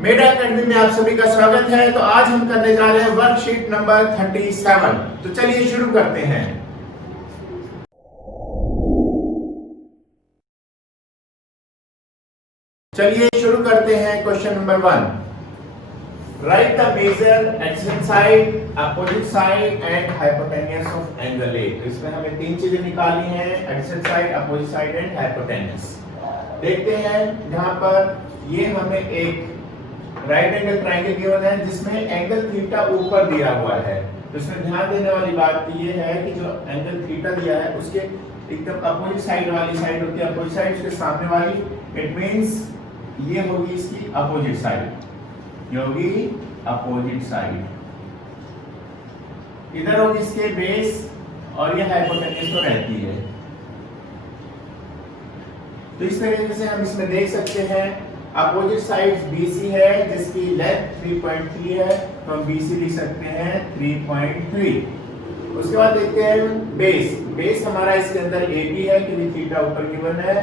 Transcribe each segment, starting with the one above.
मेडा academy में आप सभी का स्वागत है। तो आज हम करने जा रहे हैं वर्कशीट नंबर 37। तो चलिए शुरू करते हैं। चलिए शुरू करते हैं। Question number 1, write the major adjacent side, opposite side and hypotenuse of angle A. तो इसमें हमें तीन चीजें निकालनी है, adjacent side, opposite side and hypotenuse. देखते हैं यहाँ पर ये हमें एक राइट एंगल ट्रायंगल गिवन है जिसमें एंगल थीटा ऊपर दिया हुआ है। तो इसमें ध्यान देने वाली बात ये है कि जो एंगल थीटा दिया है उसके एकदम अपोजिट साइड वाली साइड होती है, अपोजिट साइड उसके सामने वाली। इट मींस ये होगी इसकी अपोजिट साइड, ये होगी अपोजिट साइड। इधर होगी इसके बेस और ये हाइपोटेन्यूज तो रहती है। तो इस तरीके से हम इसमें देख सकते हैं अपोजिट साइड BC है जिसकी लेंथ 3.3 है, तो हम BC लिख सकते हैं 3.3। उसके बाद देखते हैं बेस। बेस हमारा इसके अंदर AB है क्योंकि थीटा ऊपर गिवन है,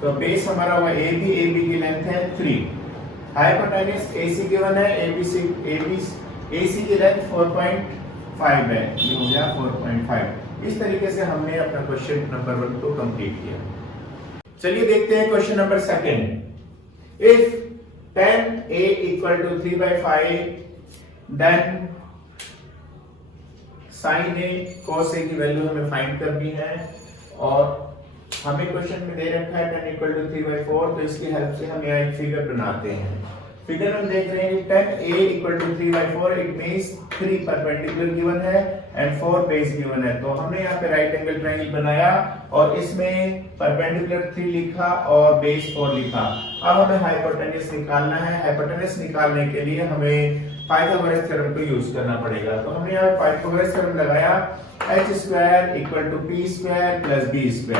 तो बेस हमारा हुआ AB, AB की लेंथ है 3। हाइपोटेन्यूज AC गिवन है, AC की लेंथ 4.5 है, ये हो गया 4.5। इस तरीके से हमने अपना क्वेश्चन नंबर 1 को कंप्लीट किया। चलिए देखते हैं question number 2। If tan A equal to 3/5, then sin A cos A की वैल्यू हमें फाइंड करनी है और हमें क्वेश्चन में दे रखा है tan equal to 3/4। तो इसकी हेल्प से हम यहाँ एक फिगर बनाते हैं। फिगर में देख रहे हैं कि tan A equal to 3/4, it means 3 perpendicular given है एंड 4 बेस गिवन है। तो हमने यहाँ पे राइट एंगल ट्रायंगल बनाया और इसमें परपेंडिकुलर 3 लिखा और बेस 4 लिखा। अब हमें हाइपोटेन्यूज निकालना है। हाइपोटेन्यूज निकालने के लिए हमें पाइथागोरस थ्योरम को यूज करना पड़ेगा। तो हमने यहाँ पाइथागोरस थ्योरम लगाया, h² = p² + b²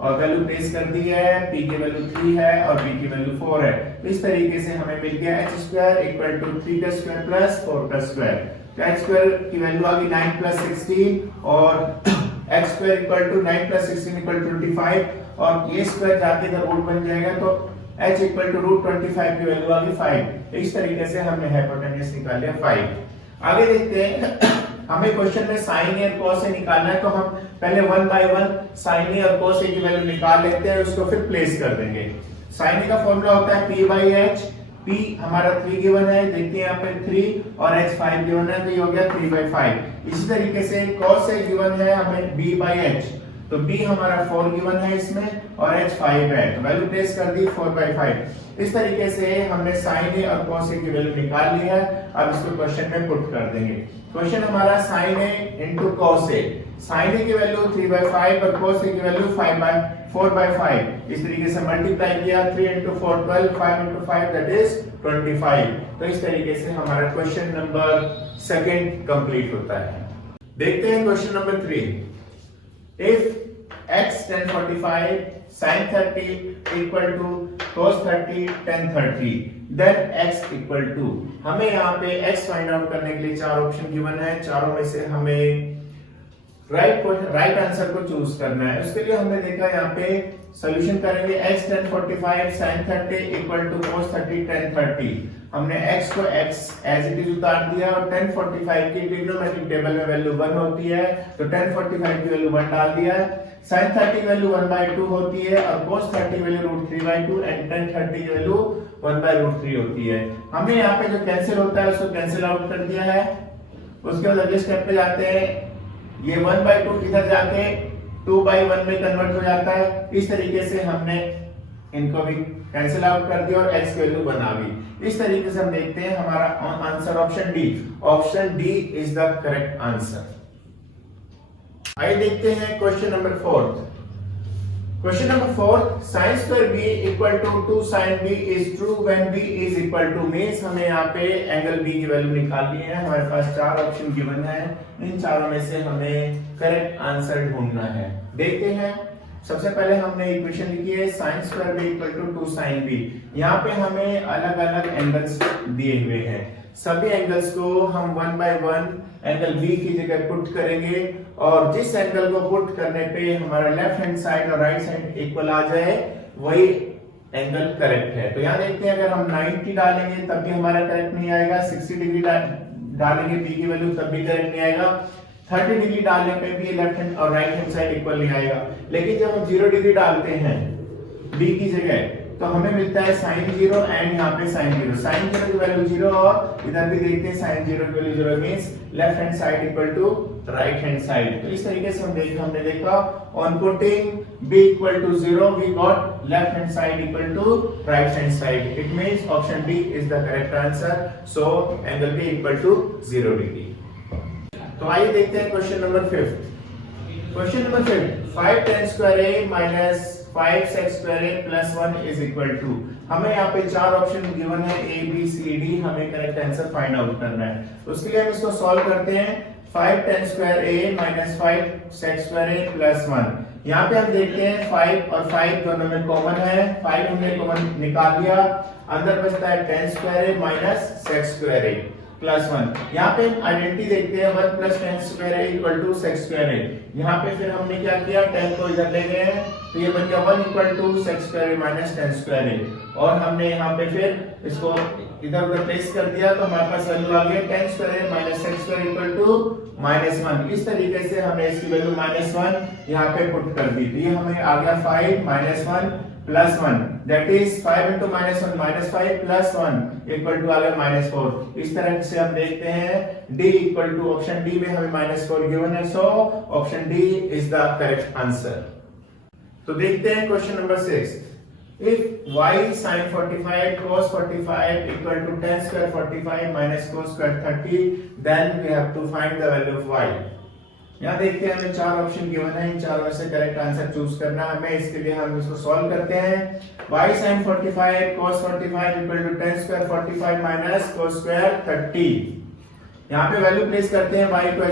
और वैल्यू प्लेस कर दी है। p की वैल्यू 3 है और b की वैल्यू 4 है। तो इस तरीके से हमें मिल गया h² = 3² + 4²। तो h² की वैल्यू आ गई 9 + 16 और x² = 9 + 16 = 25 और ये स्क्वायर जाके इधर रूट बन जाएगा, तो h = √25 की वैल्यू आ गई 5। तो इस तरीके से हमने हाइपोटेन्यूज निकाल लिया 5। आगे देखते हैं, हमें क्वेश्चन में sin A और cos A निकालना है। तो हम पहले 1 बाय 1 sin A और cos A की वैल्यू निकाल लेते हैं, उसको फिर प्लेस कर देंगे। sin A का फॉर्मूला होता है p/h। p हमारा 3 गिवन है, देखते हैं यहाँ पे 3 और h 5 गिवन है, तो ये हो गया 3/5। इसी तरीके से cos A गिवन है हमें b/h, तो b हमारा 4 गिवन है इसमें और h 5 है, तो वैल्यू प्लेस कर दी 4/5। इस तरीके से हमने sin A और cos A की वैल्यू निकाल ली है। अब इसको क्वेश्चन में पुट कर देंगे। क्वेश्चन हमारा sin A * cos A। sin A की वैल्यू 3/5 और cos A की वैल्यू 4/5। इस तरीके से मल्टीप्लाई किया, 3 * 4 12, 5 * 5 दैट इज 25। तो इस तरीके से हमारा क्वेश्चन नंबर 2 कंप्लीट होता है। देखते हैं question number 3। If x tan 45 sin 30 = cos 30 tan 30, then x = हमें यहाँ पे x फाइंड आउट करने के लिए 4 ऑप्शन गिवन है। चारों में से हमें राइट आंसर को चूज करना है। उसके लिए हमने देखा यहाँ पे सॉल्यूशन करेंगे। x tan 45 sin 30 = cos 30 tan 30। हमने x को x एज इट इज उतार दिया और tan 45 की ट्रिग्नोमेट्रिक टेबल में वैल्यू 1 होती है, तो tan 45 की वैल्यू 1 डाल दिया है। sin 30 की वैल्यू 1/2 होती है और cos 30 की वैल्यू √3/2 एंड tan 30 की वैल्यू 1/√3 होती है। हमने यहाँ पे जो कैंसिल होता है उसको कैंसिल आउट कर दिया है। उसके बाद अगले स्टेप पे जाते हैं, ये 1/2 इधर जाके 2/1 में कन्वर्ट हो जाता है। इस तरीके से हमने इनको भी कैंसिल आउट कर दिया और x की वैल्यू बना दी। इस तरीके से हम देखते हैं हमारा answer option D. Option D is the correct answer. आइए देखते हैं question number 4। Question number 4, sin² b = 2 sin b is true when b is equal to, means हमें यहाँ पे एंगल b की वैल्यू निकालनी है। हमारे पास 4 ऑप्शन गिवन है, इन चारों में से हमें करेक्ट आंसर ढूंढना है। देखते हैं, सबसे पहले हमने इक्वेशन लिखी है sin² b = 2 sin b। यहाँ पे हमें अलग अलग एंगल्स दिए हुए हैं, सभी एंगल्स को हम 1 बाय 1 एंगल B की जगह पुट करेंगे और जिस एंगल को पुट करने पे हमारा लेफ्ट हैंड साइड और राइट साइड इक्वल आ जाए वही एंगल करेक्ट है। तो यहाँ देखते हैं, अगर हम 90 डालेंगे तब भी हमारा करेक्ट नहीं आएगा, 60 डिग्री डालेंगे बी की वैल्यू तब भी करेक्ट नहीं आएगा, 30 डिग्री डालने पे भी लेफ्ट हैंड और राइट हैंड साइड इक्वल नहीं आएगा। लेकिन जब हम 0 डिग्री डालते हैं बी की जगह तो हमें मिलता है sin 0 एंड यहाँ पे sin 0। sin 0 की वैल्यू 0 और इधर भी देखते हैं sin 0 की value 0 means left hand side equal to right hand side. तो इस तरीके से हमने देखा on putting b equal to 0 we got left hand side equal to right hand side. It means option D is the correct answer. So angle b equal to 0 degree. तो आइए देखते हैं question number 5। Question number 5 5 tan square a minus 5 sec square a plus 1 is equal to। हमें यहाँ पे चार option given है a b c d, हमें करेक्ट आंसर फाइंड आउट करना है। तो उसके लिए हम इसको सॉल्व करते हैं। 5 tan square a minus 5 sec square a plus 1। यहाँ पे हम देखते हैं 5 और 5 दोनों में कॉमन है, 5 हमने कॉमन निकाल दिया, अंदर बचता है tan square a minus sec square a plus 1। यहाँ पे हम आइडेंटिटी देखते हैं 1 plus tan square a equal to sec square a। यहाँ पे फिर हमने क्या किया, tan को इधर ले गए हैं तो ये बन गया 1 equal to sec square a minus tan square a, और हमने यहाँ पे फिर इसको इधर उधर प्लेस कर दिया तो हमारे पास वैल्यू आ गई tan square a minus sec square equal to -1। इस तरीके से हमने इसकी वैल्यू -1 यहाँ पे पुट कर दी। तो ये हमें आ गया 5 -1 plus 1, that is 5 into -1 -5 plus 1 equal to आ गया -4। इस तरह से हम देखते हैं D equal to option D में हमें -4 गिवन है, so option D is the correct answer. तो देखते हैं question number 6। If y sin 45 cos 45 equal to tan square 45 minus cos square 30, then we have to find the value of y। यहाँ देखते हैं हमें चार ऑप्शन गिवन है, इन चारों में से करेक्ट आंसर चूज करना है हमें। इसके लिए हम इसको सॉल्व करते हैं। y sin 45 cos 45 equal to tan square 45 minus cos square 30। यहाँ पे वैल्यू प्लेस करते हैं, y को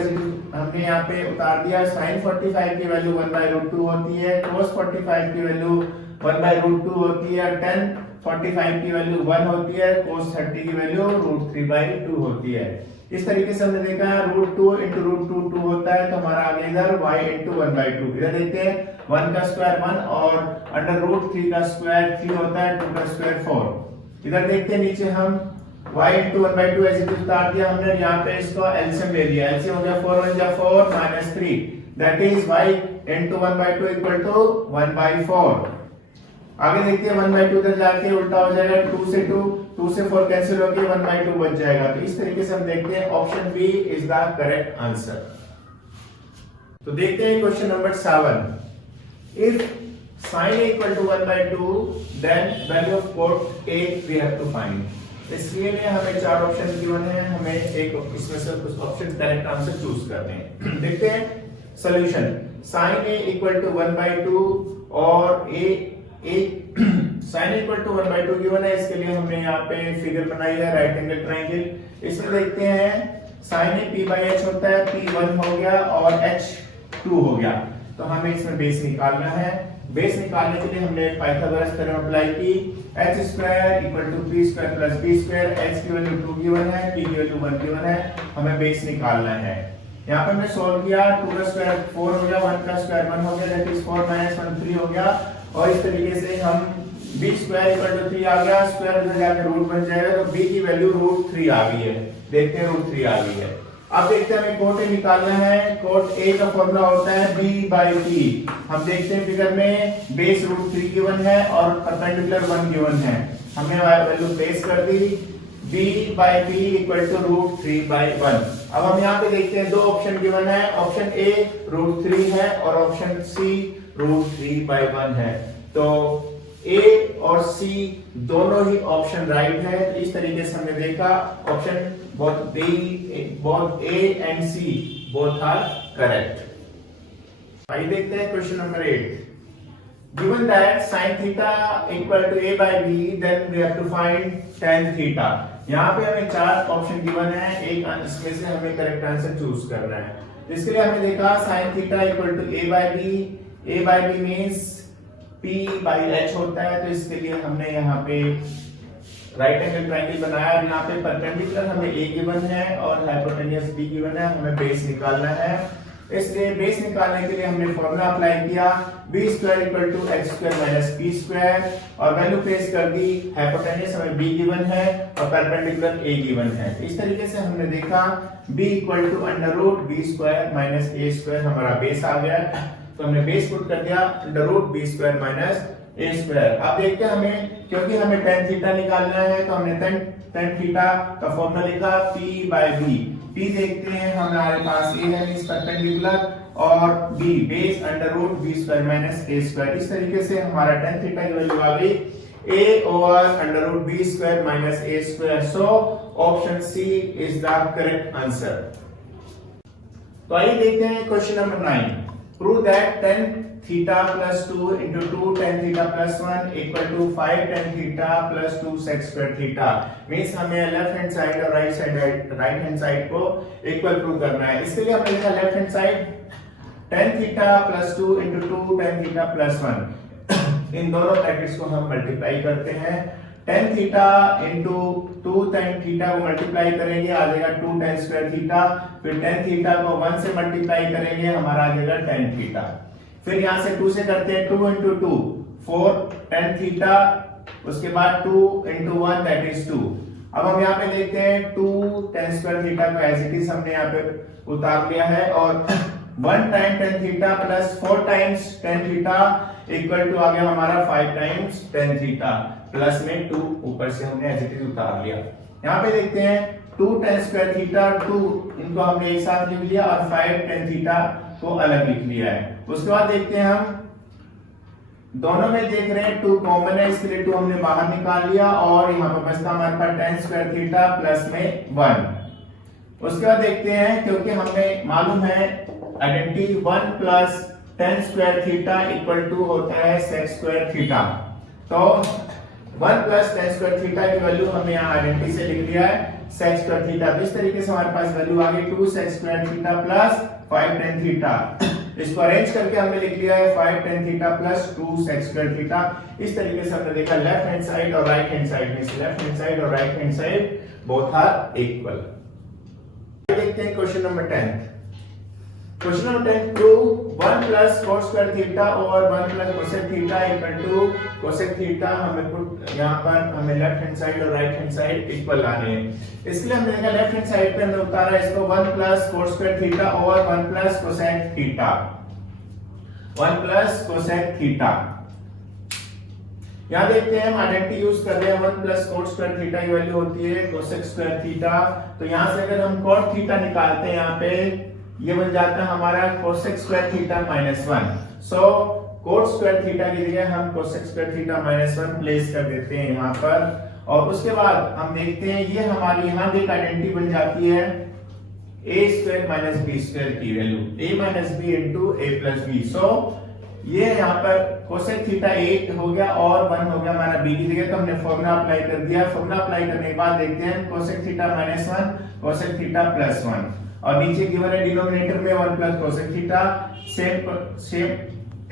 हमने यहाँ पे उतार दिया। sin 45 की वैल्यू 1/√2 होती है, cos 45 की वैल्यू 1/√2 होती है, tan 45 की वैल्यू 1 होती है, cos 30 की वैल्यू √3/2 होती है। इस तरीके से हमने देखा है √2 into √2 2 होता है, तो हमारा आ गया इधर y into 1/2। इधर देखते हैं 1 का स्क्वायर 1 और √3 का स्क्वायर 3 होता है, 2 का स्क्वायर 4। इधर देखते हैं नीचे हम y into 1/2 ऐसे कुछ उतार दिया हमने, यहाँ पे इसका एलसीएम ले लिया। एलसीएम हो गया 4 1 4 -3, that is y into 1/2 equal to 1/4। आगे देखते हैं 1/2 इधर जाके उल्टा हो जाएगा, 2 से 2 से 4 कैंसिल होके 1/2 बच जाएगा। तो इस तरीके से हम देखते हैं option B is the correct answer. तो देखते हैं question number 7। If sin a equal to 1/2 then value of cot a we have to find। इसलिए हमें चार ऑप्शन गिवन है, हमें एक इसमें से कुछ ऑप्शन करेक्ट आंसर चूज करने हैं। देखते हैं solution. sin a equal to 1/2 और sin इक्वल टू 1/2 गिवन है, इसके लिए हमने यहाँ पे फिगर बनाई है राइट एंगल ट्रायंगल। इसमें देखते हैं sin a p/h होता है, p1 हो गया और h 2 हो गया। तो हमें इसमें बेस निकालना है। बेस निकालने के लिए हमने पाइथागोरस थ्योरम अप्लाई की। h square equal to p square plus b square. h की वैल्यू 2 गिवन है, p की वैल्यू 1 गिवन है, हमें बेस निकालना है। यहाँ पे हमने सॉल्व किया, 2 का स्क्वायर 4 हो गया, 1 का स्क्वायर 1 हो गया, दैट इज 4 - 1 3 हो गया। और इस तरीके से हम b स्क्वायर इक्वल टू 3 आ गया, स्क्वायर उधर जाके रूट बन जाएगा, तो b की वैल्यू √3 आ गई है। देखते हैं √3 आ गई है। अब देखते हैं हमें कोट a निकालना है। कोट a का फॉर्मूला होता है b/p। हम देखते हैं फिगर में बेस √3 गिवन है और परपेंडिकुलर 1 गिवन है, हमने वैल्यू प्लेस कर दी। b/p equal to √3/1। अब हम यहाँ पे देखते हैं दो ऑप्शन गिवन है, ऑप्शन a √3 है और ऑप्शन c √3/1 है। तो A और C दोनों ही ऑप्शन राइट है। तो इस तरीके से हमने देखा option both A and C both are correct। आइए देखते हैं question number 8। Given that sin theta equal to a/b, then we have to find tan theta। यहाँ पे हमें चार ऑप्शन गिवन है, एक इसमें से हमें करेक्ट आंसर चूज करना है। इसके लिए हमने देखा sin theta equal to a/b, a/b means p/h होता है। तो इसके लिए हमने यहाँ पे राइट एंगल ट्रायंगल बनाया और यहाँ पे परपेंडिकुलर हमें a गिवन है और हाइपोटेन्यूस b गिवन है, हमें बेस निकालना है। इसलिए बेस निकालने के लिए हमने फॉर्मूला अप्लाई किया b square equal to x square minus p square और वैल्यू प्लेस कर दी। हाइपोटेन्यूज हमें b गिवन है और परपेंडिकुलर a गिवन है। इस तरीके से हमने देखा b equal to under root b square minus a square हमारा बेस आ गया, तो हमने बेस पुट कर दिया under root b square minus a square. अब देखते हैं हमें, क्योंकि हमें tan थीटा निकालना है तो हमने tan थीटा का फॉर्मूला लिखा p बाय b। p देखते हैं हमारे पास a है इस परपेंडिकुलर और b base under root b square minus a square. इस तरीके से हमारा tan थीटा की वैल्यू आ गई a over under root b square minus a square. So option C is the correct answer. तो आइए देखते हैं question number 9। Prove that tan theta plus 2 into 2 tan theta plus 1 equal to 5 tan theta plus 2 sec square theta. Means हमें left hand side और right hand side को equal prove करना है। इसके लिए हमने लिखा left hand side tan theta plus 2 into 2 tan theta plus 1। इन दोनों ब्रैकेट्स को हम मल्टीप्लाई करते हैं। tan theta into 2 tan theta को मल्टीप्लाई करेंगे आ जाएगा 2 tan स्क्वायर थीटा, फिर tan थीटा को 1 से मल्टीप्लाई करेंगे हमारा आ जाएगा tan थीटा। फिर यहां से 2 से करते हैं 2 into 2 4 tan थीटा, उसके बाद 2 into 1 that is 2। अब हम यहाँ पे देखते हैं 2 tan स्क्वायर थीटा को एज इट इज हमने यहाँ पे उतार लिया है और 1 time tan theta plus 4 times tan theta equal to आ गया हमारा 5 टाइम्स tan थीटा प्लस में 2 ऊपर से हमने एज इट इज उतार लिया। यहाँ पे देखते हैं 2 tan स्क्वायर थीटा 2 इनको हमने एक साथ लिख लिया और 5 tan थीटा को अलग लिख लिया है। उसके बाद देखते हैं हम दोनों में देख रहे हैं 2 कॉमन है, इसके लिए 2 हमने बाहर निकाल लिया और यहाँ पर बचता हमारे पास tan स्क्वायर थीटा प्लस में 1। उसके बाद देखते हैं, क्योंकि हमें मालूम है identity 1 plus tan square theta equal to होता है sec स्क्वायर थीटा, तो 1 प्लस tan स्क्वायर थीटा की वैल्यू हमने यहाँ आइडेंटिटी से लिख लिया है sec स्क्वायर थीटा। तो इस तरीके से हमारे पास वैल्यू आ गई 2 sec square theta plus 5 tan theta. इसको अरेंज करके हमने लिख लिया है 5 tan theta plus 2 sec square theta. इस तरीके से हमने देखा लेफ्ट हैंड साइड और राइट हैंड साइड में, लेफ्ट हैंड साइड और right hand side both are equal. देखते हैं question number 10। Question number 10 prove 1 plus cos square theta और 1 plus cosec theta equal to cosec theta. हमें put यहां पर हमें लेफ्ट हैंड साइड और राइट हैंड साइड इक्वल लाने हैं। इसके लिए हमने देखा लेफ्ट हैंड साइड पे हमने उतारा इसको 1 प्लस cos स्क्वायर थीटा और 1 plus cosec theta, 1 plus cosec theta. यहां देखते हैं हम आइडेंटिटी यूज कर रहे हैं 1 प्लस cos स्क्वायर थीटा की वैल्यू होती है cosec स्क्वायर थीटा। तो यहां से अगर हम cos थीटा निकालते हैं यहाँ पे ये बन जाता है हमारा cosec स्क्वायर थीटा माइनस 1। सो cos स्क्वायर थीटा की जगह हम cosec square theta minus 1 place कर देते हैं यहाँ पर। और उसके बाद हम देखते हैं ये हमारी यहाँ भी एक आइडेंटिटी बन जाती है a square minus b square की value a minus b into a प्लस b। सो ये यहाँ पर cosec थीटा 8 हो गया और 1 हो गया हमारा b की जगह, तो हमने फॉर्मूला अप्लाई कर दिया। फॉर्मूला अप्लाई करने के बाद देखते हैं cosec theta minus 1 cosec theta plus 1 और नीचे गिवन है डिनोमिनेटर में 1 plus cosec theta. Same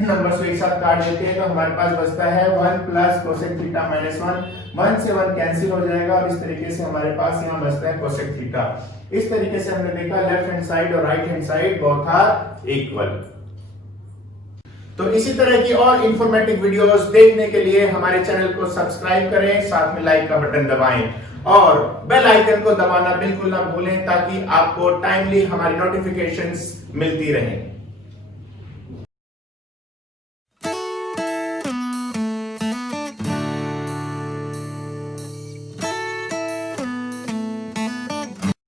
numbers को एक साथ काट देते हैं तो हमारे पास बचता है 1 प्लस cosec थीटा माइनस 1 से 1 कैंसिल हो जाएगा और इस तरीके से हमारे पास यहाँ बचता है cosec थीटा। इस तरीके से हमने देखा लेफ्ट हैंड साइड और right hand side both are equal. तो इसी तरह की और इंफॉर्मेटिव वीडियोस देखने के लिए हमारे चैनल को सब्सक्राइब करें, साथ में लाइक का बटन दबाएं और बेल आइकन को दबाना बिल्कुल ना भूलें ताकि आपको टाइमली हमारी नोटिफिकेशंस मिलती रहें।